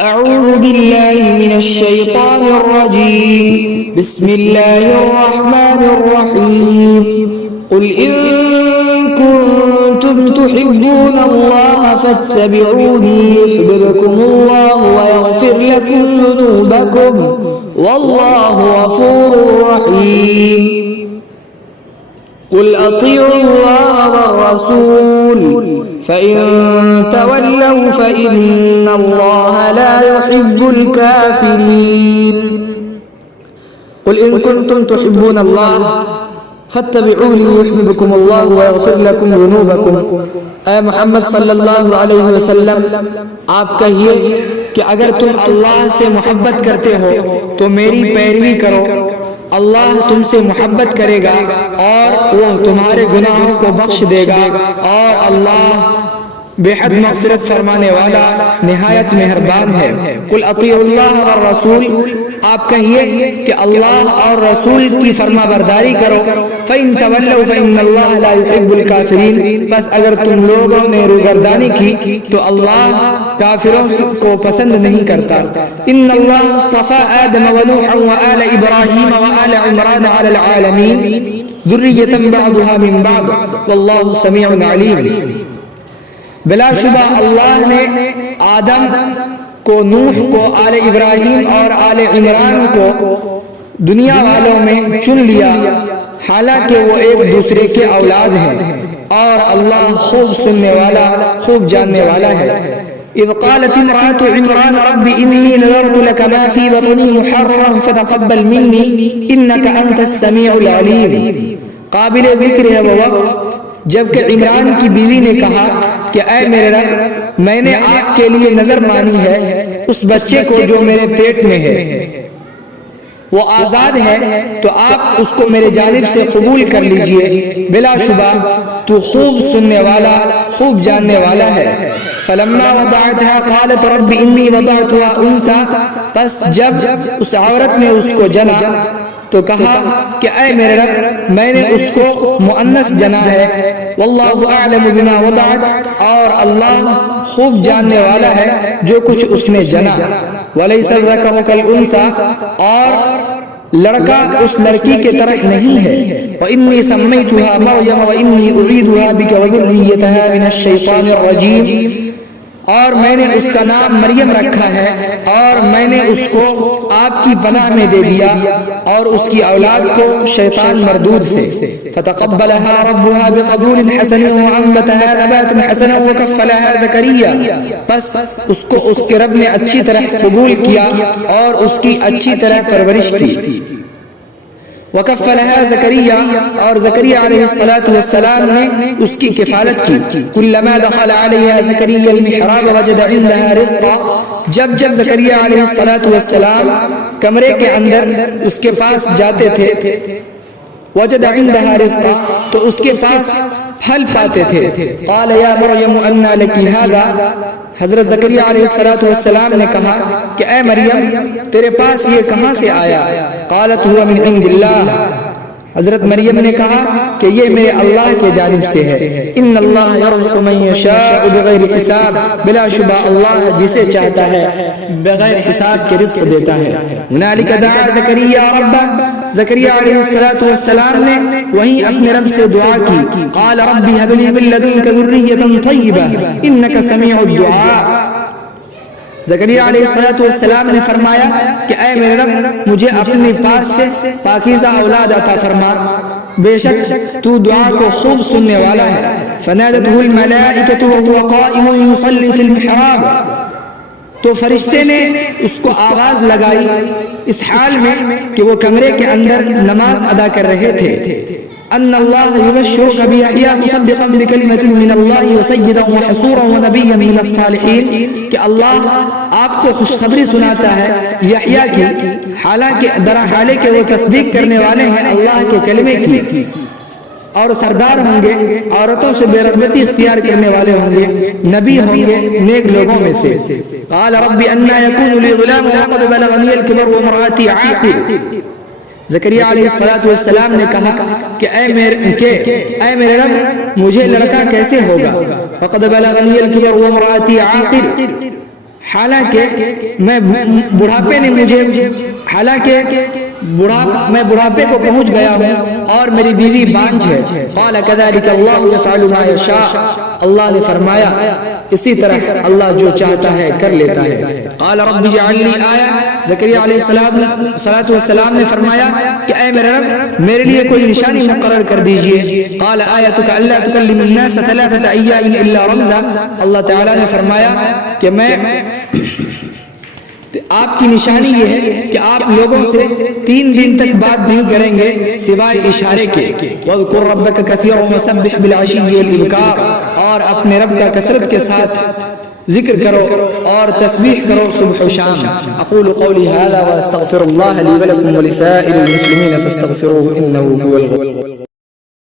أعوذ بالله من الشيطان الرجيم. بسم الله الرحمن الرحيم. قل إن كنتم تحبون الله فاتبعوني يحببكم الله ويغفر لكم ذنوبكم والله غفور رحيم. قل أطيعوا الله والرسول فإن تولوا فإن الله لا يحب الكافرين. قل إن كنتم تحبون الله فاتبعوني يحببكم الله ويغفر لكم ذنوبكم. اے محمد صلی اللہ علیہ وسلم آپ کہیے کہ اگر تم اللہ سے محبت کرتے ہو تو میری پیروی کرو، اللہ تم سے محبت کرے گا اور وہ تمہارے گناہوں کو بخش دے گا، اور اللہ بے حد مغفرت فرمانے والا نہایت مہربان ہے. قل اطیعوا اللہ والرسول، آپ کہیے کہ اللہ اور رسول کی فرما برداری کرو. فإن تولوا فإن الله لا يحب الكافرين، بس اگر تم لوگوں نے روگردانی کی تو اللہ کافروں کو پسند نہیں کرتا. ان اللہ اصطفى آدم ونوحا وآل ابراہیم وآل عمران على العالمین ذریة بعضها من بعض واللہ سمیع علیم. بلا شبہ اللہ نے آدم کو، نوح کو، آل ابراہیم اور آل عمران کو دنیا والوں میں چن لیا، حالانکہ وہ ایک دوسرے کے اولاد ہیں، اور اللہ خوب سننے والا، خوب جاننے والا ہے. اذ قالت امرأة عمران رب انی نذرت لك ما في بطني محررا فتقبل مني انك انت السمیع العلیم. قابل ذکر ہے وہ وقت جبکہ عمران کی بیوی نے کہا کہ اے میرے رب، میں نے آپ کے لیے نظر مانی ہے اس بچے کو جو میرے پیٹ میں ہے، وہ آزاد ہے تو آپ اس کو میرے جانب سے قبول کر لیجئے، بلا شبہ تو خوب سننے والا، خوب جاننے والا ہے. فلما وضعتها قالت رب انی وضعتها انثى، پس جب اس عورت نے اس کو جنا تو کہا کہ اے میرے رب، میں نے اس کو مؤنث جنا ہے. واللہ اعلم بما وضعت، اور اللہ خوب جاننے والا ہے جو کچھ اس نے جنا. ولیس الذکر کالانثی، اور لڑکا اس لڑکی کے طرح نہیں ہے. وانی سمیتها مریم وانی اعیدها بک وذریتها من الشیطان الرجیم، اور میں نے اس کا نام مریم رکھا ہے اور میں نے اس کو آپ کی پناہ میں دے دیا اور اس کی اولاد کو شیطان مردود سے. فتقبلها ربها بقبول حسن وانبتها نباتا حسنا وكفلها زكريا، پس اس کو اس کے رب نے اچھی طرح قبول کیا اور اس کی اچھی طرح پرورش کی. وکفلها زکریا، اور زکریا علیہ السلام نے اس کی کفالت کی. کلما دخل علیها زکریا المحراب وجد عندها رزقا، جب جب زکریا علیہ السلام کمرے کے اندر اس کے پاس جاتے تھے، وجد عندها رزقا، تو اس کے پاس پھل پاتے تھے. قال یا مریم انا لکی هذا، حضرت زکریا علیہ السلام نے کہا کہ اے مریم، تیرے پاس یہ کہاں سے آیا؟ قالت هو من عند اللہ، حضرت مریم نے کہا کہ یہ میرے اللہ کے جانب سے ہے. ان اللہ یرزق من یشاء بغیر حساب، بلا شبہ اللہ جسے چاہتا ہے بغیر حساب کے رزق دیتا ہے. هنالک دعا زکریا ربہ، زکریا علیہ السلام نے وہیں اپنے رب سے دعا کی. قال رب هب لي من لدنك ذرية طیبہ انك سمیع الدعاء. زکریا علیہ السلام نے فرمایا کہ اے میرے رب، مجھے اپنے پاس سے پاکیزہ اولاد عطا فرما، بے شک تو دعا کو خوب سننے والا ہے. فنادته الملائکۃ وهو قائم يصلي في المحراب، تو فرشتے نے اس کو آواز لگائی اس حال میں کہ وہ کمرے کے اندر نماز ادا کر رہے تھے. ان اللہ یبشرک بیحییٰ مصدقا بکلمۃ من اللہ وسیدا وحصورا ونبیا من الصالحین، کہ اللہ آپ کو خوشخبری سناتا ہے یحییٰ کی، حالانکہ درحالے کہ وہ تصدیق کرنے والے ہیں اللہ کے کلمے کی، اور سردار ہوں گے، عورتوں سے بے رغبتی اختیار کرنے والے ہوں گے، نبی ہوں گے نیک لوگوں میں سے. قال رب انا یکون لی غلام وقد بلغنی الکبر وامرأتی عاقر، زکریا علیہ السلام نے کہا کہ اے میرے رب، مجھے لڑکا کیسے ہوگا؟ فقد بلغنی الکبر وامرأتی عاقر، حالانکہ میں بڑھاپے نے مجھے میں بڑھاپے کو پہنچ گیا ہوں اور میری بیوی بانجھ ہے. قال كذلك الله يفعل ما يشاء. اللہ نے فرمایا اسی طرح اللہ جو چاہتا ہے کر لیتا ہے. قال رب اجعل لي آية. زکریا علیہ السلام نے فرمایا کہ اے میرے رب میرے لیے کوئی نشانی مقرر کر دیجئے. قال آيتك الا تكلم الناس 3 ايام الا رمزا. اللہ تعالیٰ نے فرمایا کہ آپ کی نشانی یہ ہے کہ آپ لوگوں سے 3 دن تک بات نہیں کریں گے سوائے اشارے کے. وَاذْكُرْ رَبَّكَ كَثِيرًا وَسَبِّحْ بِالْعَشِيِّ وَالْإِبْكَارِ. اور اپنے رب کا کثرت کے ساتھ ذکر کرو اور تسبیح کرو صبح و شام. اقول قولی هذا واستغفر الله لي ولكم ولسائر المسلمين فاستغفروه انه هو الغفور.